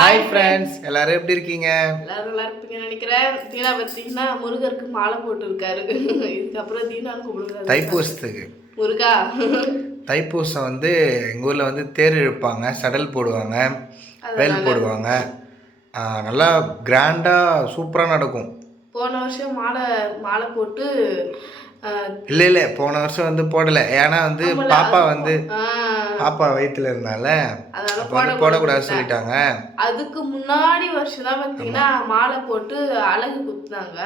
Hi friends, எல்லாரும் எப்படி இருக்கீங்க? எல்லாரும் நல்லா இருப்பீங்கன்னு நினைக்கிறேன். தீனா பார்த்தீங்கன்னா முருகருக்கு மாலை போட்டு இருக்காரு. இதுக்கப்புறம் தீனான்னு கூப்பிடுறாரு. தைப்பூசத்துக்கு முருகா. தைப்பூசம் வந்து எங்கள் ஊரில் வந்து தேர் இழுப்பாங்க, சடல் போடுவாங்க, வேல் போடுவாங்க. நல்லா கிராண்டாக சூப்பராக நடக்கும். போன வருஷம் மாலை போட்டு இல்லை போன வருஷம் வந்து போடலை. ஏன்னா வந்து பாப்பா வயிற்றுல இருந்தால போடக்கூடாது சொல்லிட்டாங்க. அதுக்கு முன்னாடி வருஷம் தான் பார்த்தீங்கன்னா மாலை போட்டு அழகு குத்துனாங்க.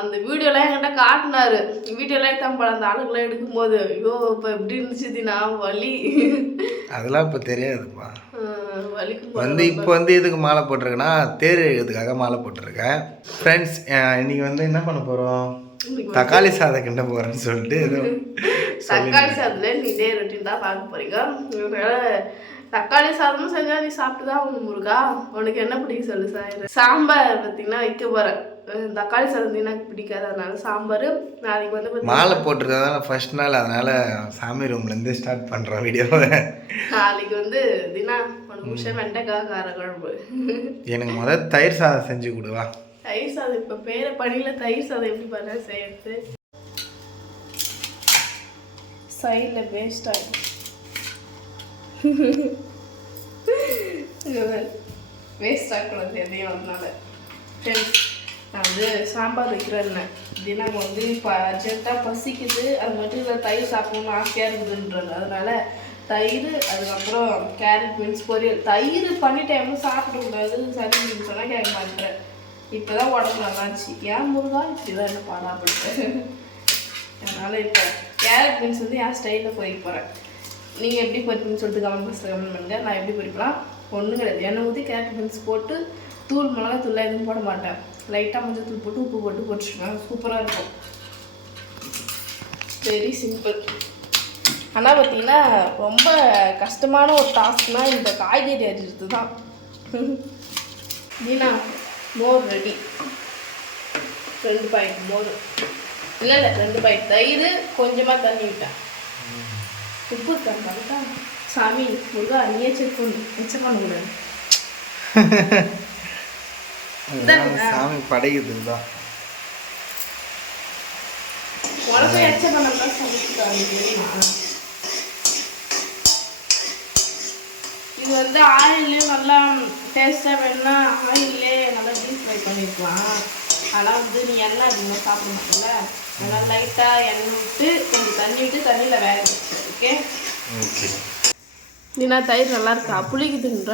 அந்த வீடியோலாம் என்கிட்ட காட்டினாரு. வீடியோலாம் எடுத்தாங்க அந்த அழகுலாம் எடுக்கும்போது ஐயோ இப்போ எப்படி இருந்துச்சு தினா வலி. அதெல்லாம் இப்போ தெரியாதுப்பா. வந்து இப்போ வந்து இதுக்கு மாலை போட்டிருக்கேன்னா தேர் எழுதுக்காக மாலை போட்டிருக்கேன். ஃப்ரெண்ட்ஸ், இன்னைக்கு வந்து என்ன பண்ண போகிறோம்? தக்காளி சாதம் கிண்ட போகிறேன்னு சொல்லிட்டு தக்காளி சாதத்தில் நீ இதே ரொட்டீன் தான் பார்க்க போறீங்க. தக்காளி சாதமும் செஞ்சால் நீ சாப்பிட்டு தான் ஒன்று முருகா. உனக்கு என்ன பிடிக்கும் சொல்லு சார். சாம்பார் பார்த்தீங்கன்னா வைக்க போகிறேன். தக்காளி சாதம் எனக்கு பிடிக்காது, அதனால சாம்பார். நாளைக்கு வந்து மாலை போட்டிருக்கறதால ஃபர்ஸ்ட் நாள், அதனால சாமி ரூம்லேருந்து ஸ்டார்ட் பண்ணுறோம் வீடியோவை. நாளைக்கு வந்து தினா உனக்கு விஷயம் வெண்டைக்காய் காரக்குழம்பு. எனக்கு முதல் தயிர் சாதம் செஞ்சு கொடுவா. தயிர் சாதம் இப்போ பேர பணியில் தயிர் சாதம் எப்படி பண்ண செய்யறது? சைடில் வேஸ்ட் ஆகிடும். வேஸ்ட் ஆகக்கூடாது எதையும். அதனால நான் வந்து சாம்பார் வைக்கிறேன்னு தினம் வந்து இப்போ அர்ஜென்ட்டாக பசிக்குது, அது மட்டும் இல்லை தயிர் சாப்பிடணும்னு ஆசையாக இருக்குதுன்றது. அதனால தயிர், அதுக்கப்புறம் கேரட் பீன்ஸ் பொரியல். தயிர் பண்ணி டைமும் சாப்பிடக்கூடாது சரி சொன்னால் கேட்க மாட்டேன். இப்போ தான் உடம்பு நல்லாச்சு. ஏன் முருகா இப்படி தான் என்ன பாடாப்பட்டு. அதனால் இப்போ கேரட் பீன்ஸ் வந்து என் ஸ்டைலில் பொறிக்க போகிறேன். நீங்கள் எப்படி பொறிப்பீங்கன்னு சொல்லிட்டு கமெண்ட் பண்ணுங்கள். நான் எப்படி பொறிக்கலாம் ஒன்றும் கிடையாது. எண்ணெய் ஊற்றி கேரட் பீன்ஸ் போட்டு தூள் மிளகா தூள் எதுவும் போட மாட்டேன். லைட்டாக மஞ்சள் தூள் போட்டு உப்பு போட்டு பொரிச்சுக்கோங்க. சூப்பராக இருக்கும். Very simple. ஆனால் பார்த்தீங்கன்னா ரொம்ப கஷ்டமான ஒரு டாஸ்க்னால் இந்த காய்கறி அரிஞ்சது தான். நீனா மோர் ரெடி. 2 பாக்கெட் மோர், இல்லை 2 பாக்கெட் தயிர், கொஞ்சமாக தண்ணி விட்டேன். உப்பு தந்தா சாமி முருகா நீயே செக் பண்ணு, மிச்சம் பண்ணக்கூடாது. சாமி படைக்குதுதான். உடம்பு எச்ச பண்ணா சமைச்சுக்காங்க. இது வந்து ஆயிலே நல்லா டேஸ்ட்டாக வேணும்னா ஆயிலே நல்லா டீப் ஃப்ரை பண்ணிக்கலாம். ஆனால் வந்து நீ எண்ணெய் அதிகமாக சாப்பிட மாட்டேல, அதனால் லைட்டாக எண்ணெய் விட்டு கொஞ்சம் தண்ணி விட்டு தண்ணியில் வேக வச்சு. Okay okay. நீனா தயிர் நல்லா இருக்கா? புளிக்குதுன்ற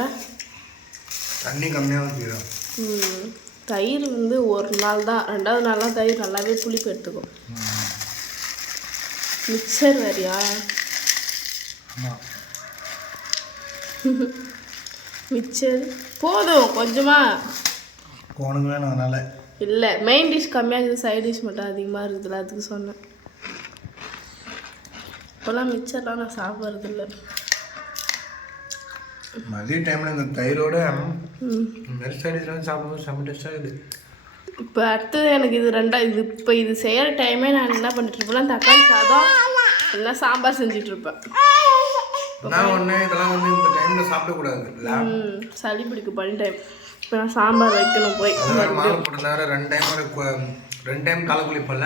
தண்ணி கம்மியாக ஊற்றிடும். தயிர் வந்து ஒரு நாள் தான், 2வது நாள்லாம் தயிர் நல்லாவே புளிப்பு எடுத்துக்கும். மிக்சர் வேறியா? மிக்சர் போதும் கொஞ்சமாக உனக்கு வேணும் அதனால். இல்லை மெயின் டிஷ் கம்மியாக இருக்குது, சைட் டிஷ் மட்டும் அதிகமாக இருக்குதுல்ல, அதுக்கு சொன்னேன். இப்போல்லாம் மிக்சர்லாம் நான் சாப்பிட்றது இல்லை. மதிய டைமில் இந்த தயிரோட சைடிஷ்லாம் சாப்பிடும்போது செம்ம டேஸ்ட்டாக இருக்குது. இப்போ அடுத்தது எனக்கு இது இப்போ இது செய்கிற டைமே நான் என்ன பண்ணிட்டுருப்பேன்னா தக்காளி சாதம் இல்லைன்னா சாம்பார் செஞ்சிட்ருப்பேன். நான் ஒன்று இதெல்லாம் வந்து இந்த டைமில் சாப்பிடக்கூடாது, சளி பிடிக்கும் பனி டைம். இப்போ நான் சாம்பார் வைக்கணும் போய். மாலை போட்ட நேரம் 2 டைம் காலை குளிப்பல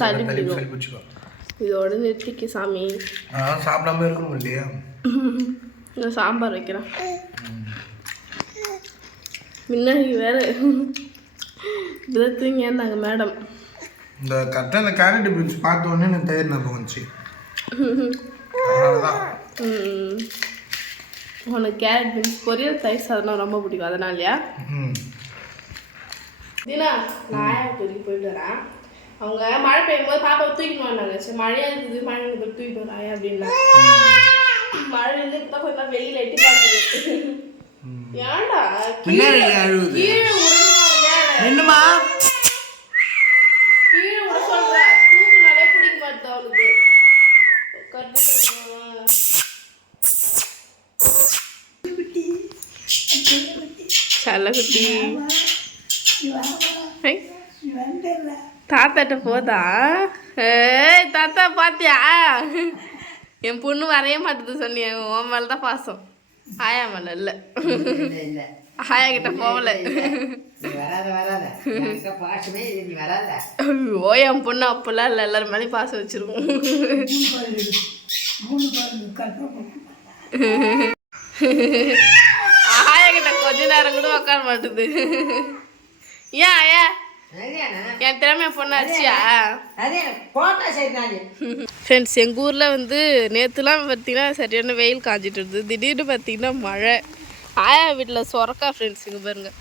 சளி பிடிச்சிக்கோ. இதோட நிறுத்திக்கு சாமி. சாப்பிடாம இருக்கணும் இல்லையா? நான் சாம்பார் வைக்கிறேன். முன்னாடி வேற இப்போதான் தூங்கி இருந்தாங்க மேடம். இந்த கரெக்டாக இந்த கேரட் பீன்ஸ் பார்த்த உடனே எனக்கு தயிர் ஞாபகம் வந்துச்சு. அதனாலதான் உனக்கு கேரட் பீன்ஸ் பொரியல் தயிர் சாதம் ரொம்ப பிடிக்கும், அதனாலயா? தினா நான் போயிட்டு வரேன். அவங்க மழை பெய்யும் போது பாப்பா தூக்கிட்டு வந்தாங்க. சரி மழையா இருக்குது, மழை தூக்கிட்டு வராங்க அப்படின்னா மழை நின்று தான் கொஞ்சம் வெயில் எட்டி பார்க்குது. ஏன்டா கீழே என்னமா கீழே விட சொல்ற, தூக்குனாலே பிடிக்க மாட்டேது அவளுக்கு. சல்லக்குட்டி தாத்தாட்ட போதா? ஏய் தாத்தா பாத்தியா, என் பொண்ணு வரைய மாட்டேது சொன்னிய, உன் மேலே தான் பாசம். ஆயா மேல இல்லை இல்லை ஆயா கிட்ட போகல நீ வராத என்கிட்ட பாசமே இல்லை, நீ வராத. ஓ என் பொண்ணு அப்பெல்லாம் இல்லை எல்லாரும் மேலேயும் பாசம் வச்சிருக்கோம் ஆயா கிட்ட கொஞ்ச நேரம் கூட உட்கார மாட்டுது ஏன் ஆயா சரியாண்ணா? என் திறமைய பொண்ணு அடிச்சியா அதே போட்டா சரி நானு. ஃப்ரெண்ட்ஸ் எங்கள் ஊரில் வந்து நேற்றுலாம் பார்த்தீங்கன்னா சரியான வெயில் காஞ்சிட்டு இருந்தது. திடீர்னு பார்த்தீங்கன்னா மழை. ஆயா வீட்டில் சொரக்கா ஃப்ரெண்ட்ஸ் இங்கே பாருங்கள்.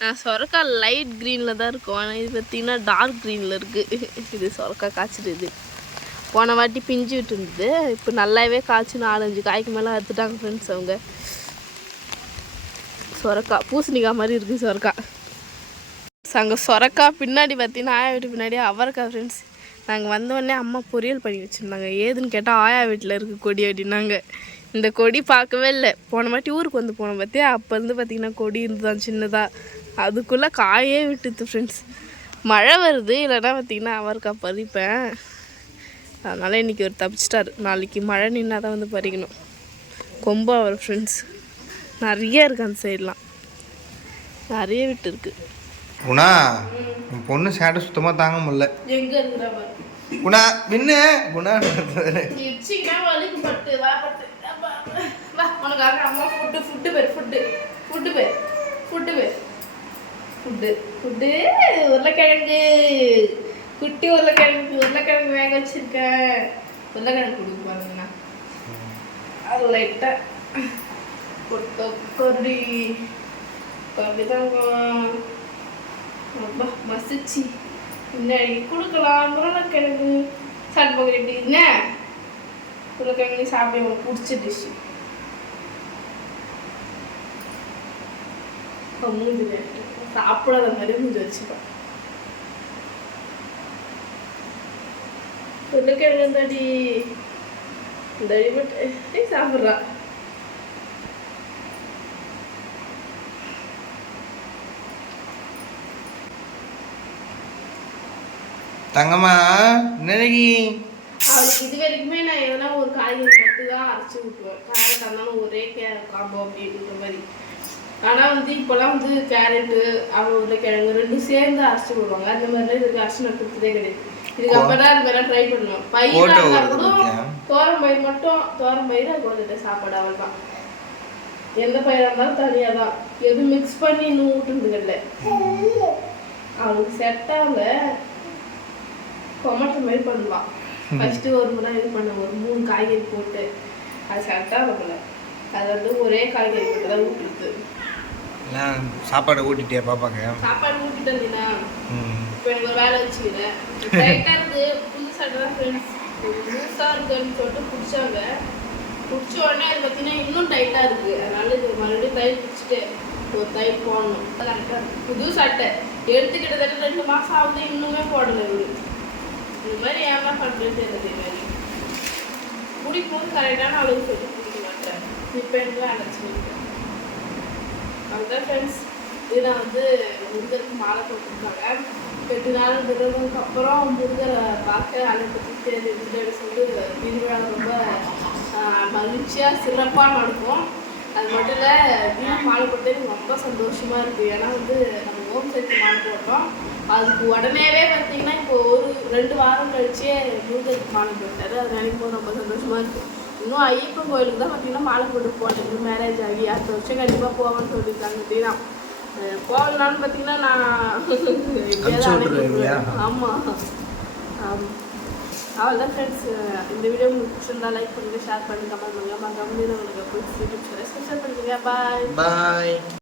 நான் சொரக்கா லைட் க்ரீனில் தான் இருக்கும், ஆனால் இது பார்த்தீங்கன்னா டார்க் க்ரீனில் இருக்குது. இது சொரக்கா காய்ச்சிடுது. போன வாட்டி பிஞ்சு விட்டு இருந்தது, இப்போ நல்லாவே காய்ச்சி 4-5 காய்க்கு மேலே அறுத்துட்டாங்க ஃப்ரெண்ட்ஸ் அவங்க. சொரக்கா பூசணிக்காய் மாதிரி இருக்குது சொரக்கா. அங்கே சொரக்கா பின்னாடி பார்த்தீங்கன்னா ஆயா வீட்டு பின்னாடி அவரைக்காய் ஃப்ரெண்ட்ஸ். நாங்கள் வந்தோடனே அம்மா பொரியல் பண்ணி வச்சுருந்தாங்க. ஏதுன்னு கேட்டால் ஆயா வீட்டில் இருக்குது கொடி அப்படின்னாங்க. இந்த கொடி பார்க்கவே இல்லை. போன வாட்டி ஊருக்கு வந்து போனோம் பார்த்தியா, அப்போ இருந்து பார்த்திங்கன்னா கொடி இருந்துதான் சின்னதாக. அதுக்குள்ளே காயே விட்டுது ஃப்ரெண்ட்ஸ். மழை வருது, இல்லைன்னா பார்த்திங்கன்னா அவரைக்காய் பறிப்பேன். அதனால் இன்றைக்கி ஒரு தப்பிச்சிட்டாரு. நாளைக்கு மழை நின்னா தான் வந்து பறிக்கணும். கொம்பு அவர் ஃப்ரெண்ட்ஸ் நிறைய இருக்குது அந்த சைட்லாம், நிறைய விட்டு இருக்குது. குணா உன் பொண்ணு சேட்டை சுத்தமாக தாங்க முடியல. எங்கே இருக்கிற குணா வின்னு குணா வலிக்கு பட்டு வா பட்டு வா உனக்காக அம்மா ஃபுட்டு உருளைக்கிழங்கு குட்டி உருளைக்கிழங்கு வேக வச்சிருக்கேன். உருளைக்கிழங்கு கொடுக்க பாருங்கண்ணா. அது லைட்டாக கொடி தாங்க ரொம்ப மசிச்சு முன்னாடி கொடுக்கலாம். உருளைக்கிழங்கு சாப்பிட்டு எப்படி என்ன உருளைக்கிழங்கு சாப்பிட உங்களுக்கு பிடிச்ச டிஷ்ஷு. மூஞ்சில சாப்பிடாத மாதிரி மூஞ்சி வச்சுப்பேன். உருளைக்கிழங்கு தடி தடி மட்டும் சாப்பிட்றா. தங்கம்மா நினைக்கி அவளுக்கு இது வரைக்குமே நான் எதனா ஒரு காய்கறி மட்டும் தான் அரைச்சி விட்டுவேன். கேரட் இருந்தாலும் ஒரே காம்போ அப்படின்ற மாதிரி. ஆனால் வந்து இப்போலாம் வந்து கேரட்டு அப்புறம் உருளைக்கிழங்கு ரெண்டும் சேர்ந்து அரைச்சி விடுவாங்க. அந்த மாதிரிலாம் இதுக்கு அரைச்சி நான் கொடுத்ததே கிடையாது. இதுக்கு அப்போ தான் அது மாதிரிலாம் ட்ரை பண்ணுவேன். பயிராக இருந்தாலும் தோரம்பயிர் மட்டும் தோரம்பயிர் அது கொஞ்சம் சாப்பாடு அவள் தான். எந்த பயிராக இருந்தாலும் தனியாக தான், எதுவும் மிக்ஸ் பண்ணி இன்னும் ஊட்டுறதுக்கல்ல. அவளுக்கு செட் ஆகல. டொமேட்டோ மாதிரி பண்ணுவாள். ஃபஸ்ட்டு ஒரு முறை இது பண்ண ஒரு 3 காய்கறி போட்டு அது செட்டாக இருக்கல. அது வந்து ஒரே காய்கறி போட்டு தான் ஊட்டுறது. சாப்பாடு ஊட்டிட்டியா பாப்பாங்க? சாப்பாடு ஊட்டிட்டு வந்தீங்கன்னா இப்போ எனக்கு ஒரு வேலை வச்சுக்கிறேன். டைட்டாக இருக்குது. புதுசாக தான் ஃப்ரெண்ட்ஸ் புதுசாக இருக்குன்னு சொல்லிட்டு பிடிச்சாங்க. பிடிச்ச உடனே அது பார்த்தீங்கன்னா இன்னும் டைட்டாக இருக்குது. அதனால இது மறுபடியும் தையல் பிடிச்சிட்டு ஒரு தையல் போடணும். கரெக்டாக இருக்குது. புது சட்டை எடுத்து கிட்டத்தட்ட 2 மாதம் ஆகுது, இன்னுமே போடலை. இது மாதிரி ஏமா பண்ணுறது எனக்கு மாதிரி பிடிக்கும். கரெக்டான அளவு சொல்லி பிடிக்க மாட்டேன். இப்போ எனக்கு அடைச்சிருக்கேன். அதுதான் ஃப்ரெண்ட்ஸ். இதில் வந்து முருகருக்கு மாலை போட்டுருக்காங்க. 8 நாள் விரதத்துக்கு அப்புறம் முருகரை பார்க்க அதை பற்றி தெரிஞ்சுட்டு சொல்லிட்டு திருவிழா ரொம்ப மகிழ்ச்சியாக சிறப்பாக நடக்கும். அது மட்டும் இல்லை, தினம் மாலை போட்டு எனக்கு ரொம்ப சந்தோஷமாக இருக்குது. ஏன்னா வந்து நம்ம ஓம் சக்தி மாலை போட்டோம். அதுக்கு உடனேவே பார்த்தீங்கன்னா இப்போ ஒரு 2 வாரம் கழிச்சே முருகருக்கு மாலை போட்டார். அது நினைக்கும் ரொம்ப சந்தோஷமாக இருக்குது. இன்னும் ஐயப்பன் கோயிலுக்கு தான் பார்த்தீங்கன்னா மாலை போட்டு போட்டது. மேரேஜ் ஆகி அடுத்த வருஷம் கண்டிப்பாக போவேன்னு சொல்லியிருக்காங்க. அப்படின்னா போகலான்னு பார்த்தீங்கன்னா நான் ஆமாம் அவ்வளோதான் ஃப்ரெண்ட்ஸ். இந்த வீடியோ உங்களுக்கு பிடிச்சிருந்தா லைக் பண்ணுங்கள், ஷேர் பண்ணுங்கள், கமெண்ட் பண்ணுங்கள். மறக்காம உங்களுக்கு பிடிச்சி யூடியூப் சேனல் சப்ஸ்கிரைப் பண்ணுங்கள். பாய்.